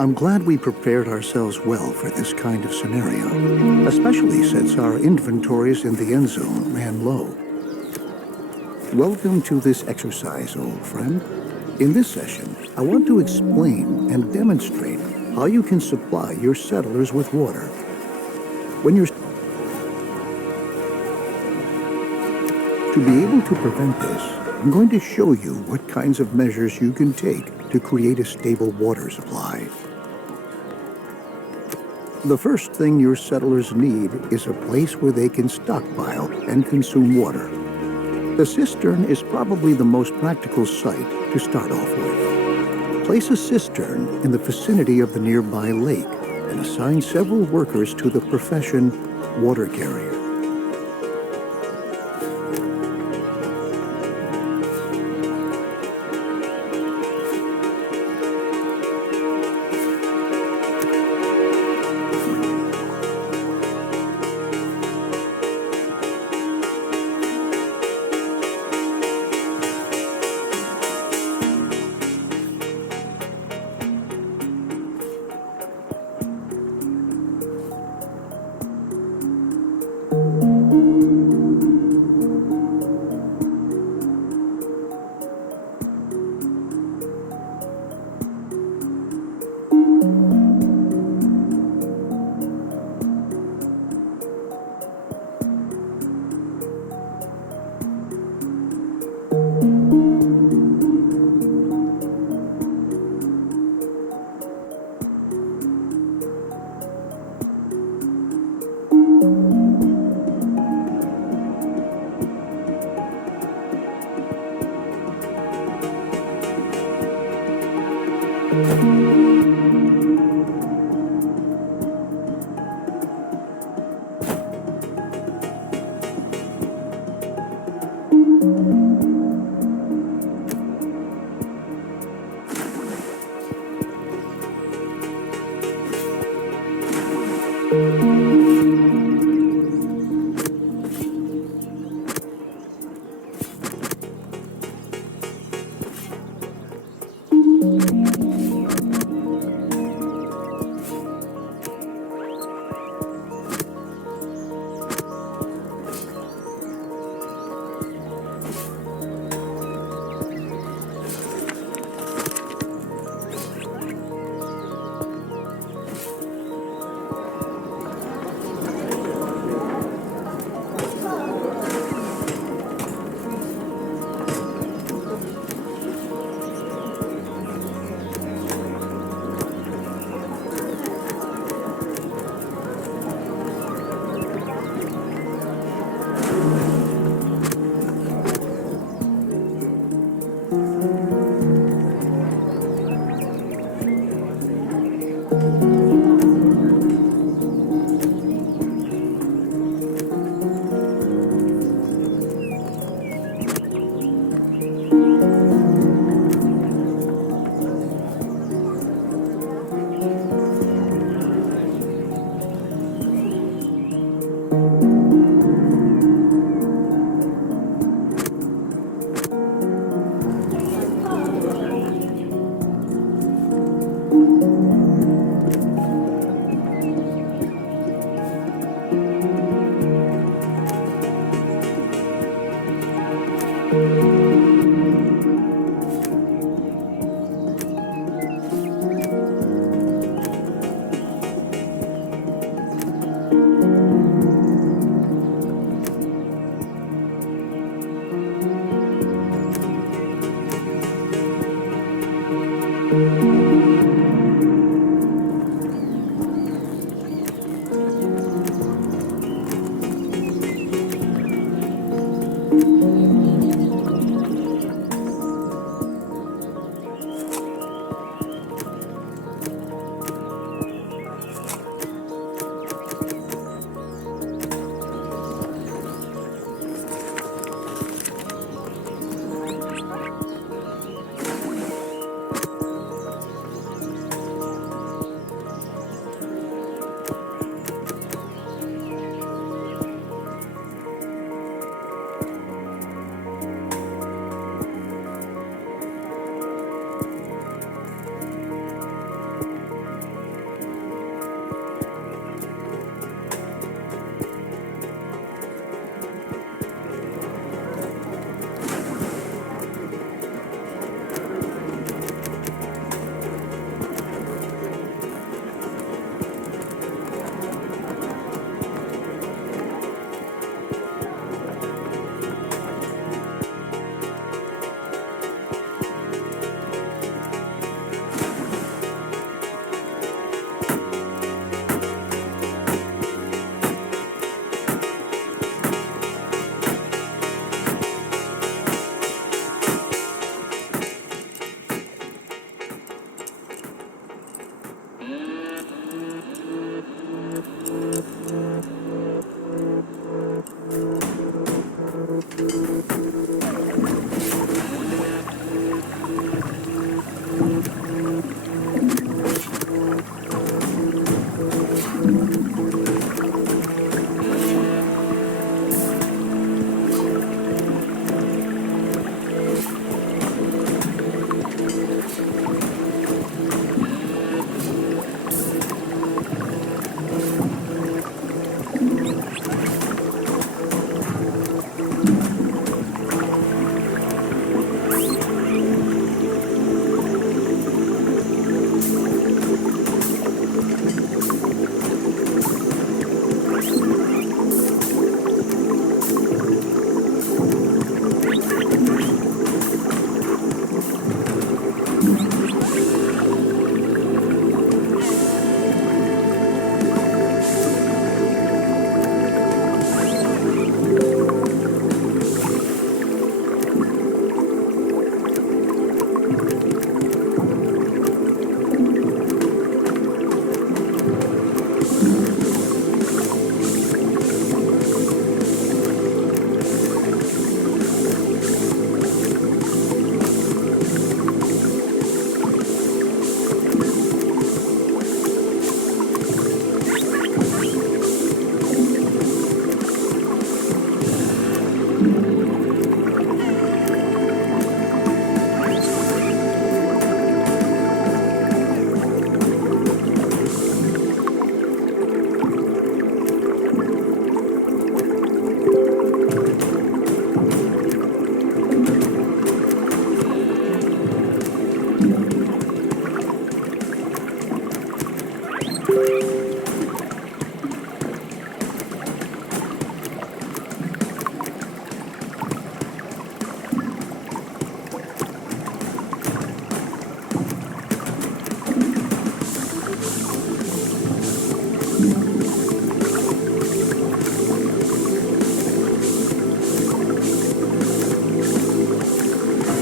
I'm glad we prepared ourselves well for this kind of scenario, especially since our inventories in the Endzone ran low. Welcome to this exercise, old friend. In this session, I want to explain and demonstrate how you can supply your settlers with water. When you're To be able to prevent this, I'm going to show you what kinds of measures you can take to create a stable water supply. The first thing your settlers need is a place where they can stockpile and consume water. The cistern is probably the most practical site to start off with. Place a cistern in the vicinity of the nearby lake and assign several workers to the profession water carrier.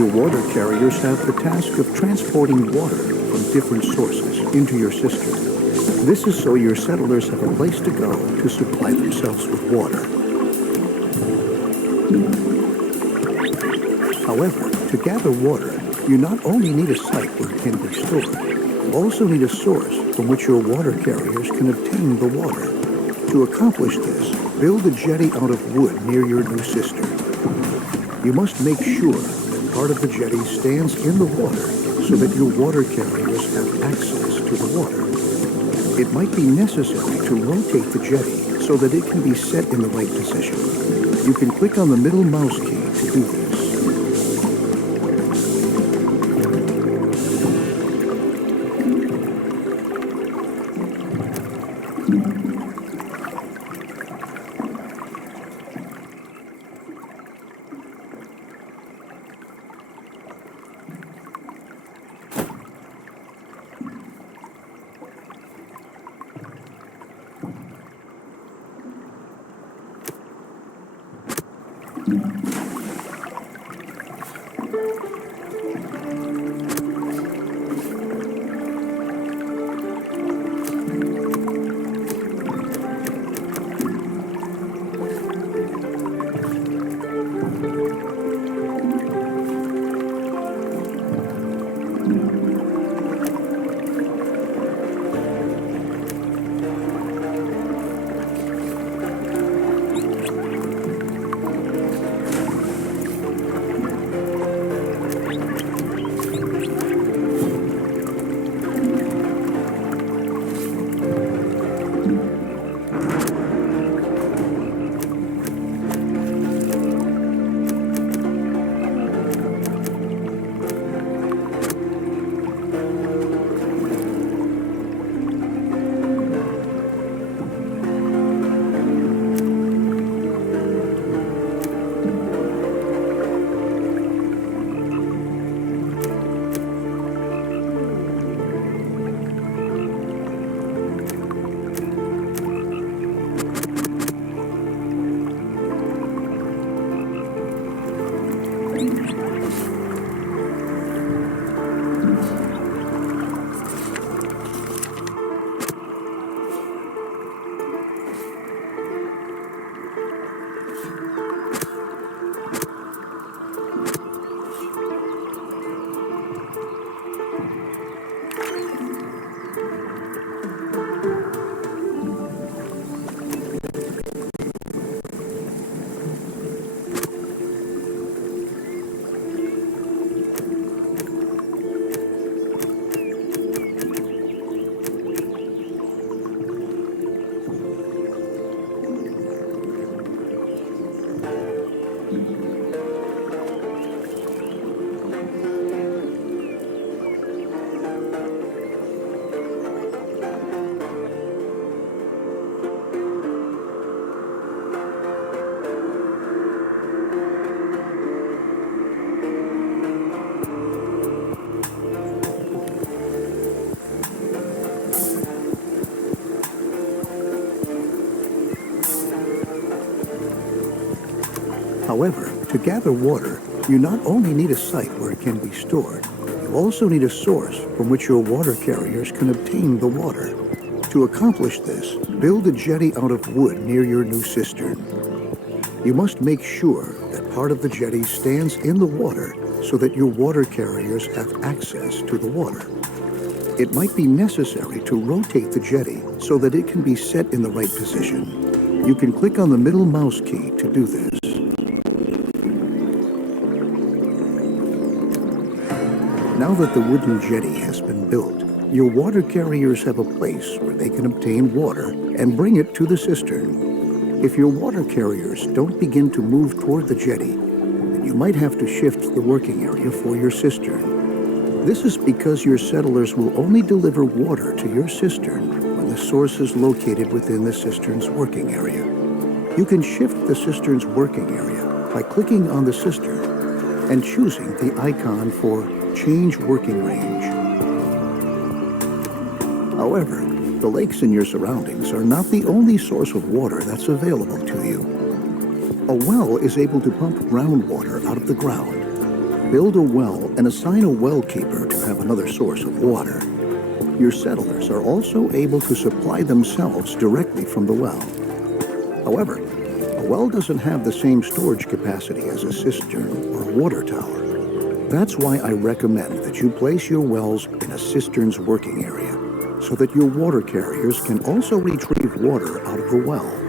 Your water carriers have the task of transporting water from different sources into your cistern. This is so your settlers have a place to go to supply themselves with water. However, to gather water, you not only need a site where it can be stored, you also need a source from which your water carriers can obtain the water. To accomplish this, build a jetty out of wood near your new cistern. You must make sure that part of the jetty stands in the water so that your water carriers have access to the water. It might be necessary to rotate the jetty so that it can be set in the right position. You can click on the middle mouse key to do this. However, to gather water, you not only need a site where it can be stored, you also need a source from which your water carriers can obtain the water. To accomplish this, build a jetty out of wood near your new cistern. You must make sure that part of the jetty stands in the water so that your water carriers have access to the water. It might be necessary to rotate the jetty so that it can be set in the right position. You can click on the middle mouse key to do this. Now that the wooden jetty has been built, your water carriers have a place where they can obtain water and bring it to the cistern. If your water carriers don't begin to move toward the jetty, then you might have to shift the working area for your cistern. This is because your settlers will only deliver water to your cistern when the source is located within the cistern's working area. You can shift the cistern's working area by clicking on the cistern and choosing the icon for Change Working Range. However, the lakes in your surroundings are not the only source of water that's available to you. A well is able to pump groundwater out of the ground. build a well and assign a well keeper to have another source of water, your settlers are also able to supply themselves directly from the well. However, a well doesn't have the same storage capacity as a cistern or a water tower. That's why I recommend that you place your wells in a cistern's working area, so that your water carriers can also retrieve water out of the well.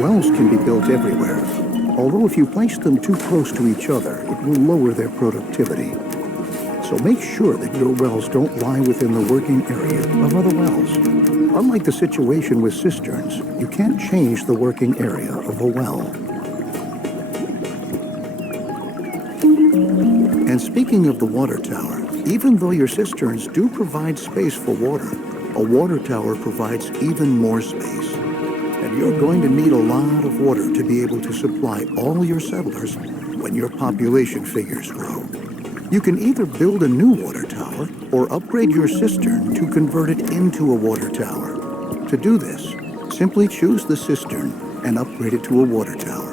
Wells can be built everywhere, although if you place them too close to each other, it will lower their productivity. So make sure that your wells don't lie within the working area of other wells. Unlike the situation with cisterns, you can't change the working area of a well. And speaking of the water tower, even though your cisterns do provide space for water, a water tower provides even more space. And you're going to need a lot of water to be able to supply all your settlers when your population figures grow. You can either build a new water tower or upgrade your cistern to convert it into a water tower. To do this, simply choose the cistern and upgrade it to a water tower.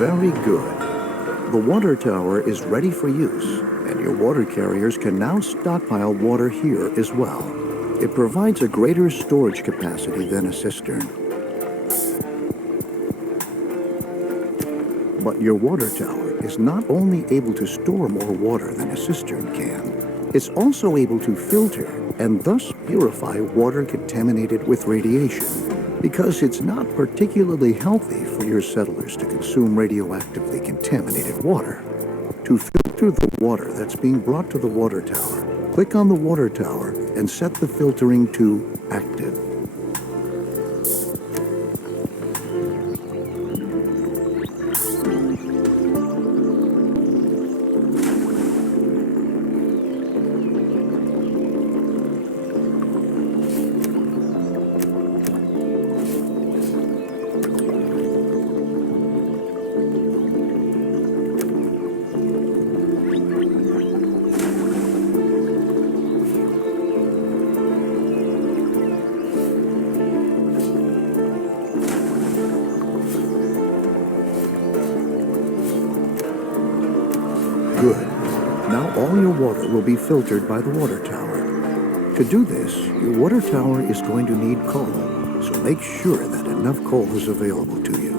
Very good. The water tower is ready for use, and your water carriers can now stockpile water here as well. It provides a greater storage capacity than a cistern. But your water tower is not only able to store more water than a cistern can, it's also able to filter and thus purify water contaminated with radiation, because it's not particularly healthy for your settlers to consume radioactively contaminated water. To filter the water that's being brought to the water tower, click on the water tower and set the filtering to active. Good. Now all your water will be filtered by the water tower. To do this, your water tower is going to need coal, so make sure that enough coal is available to you.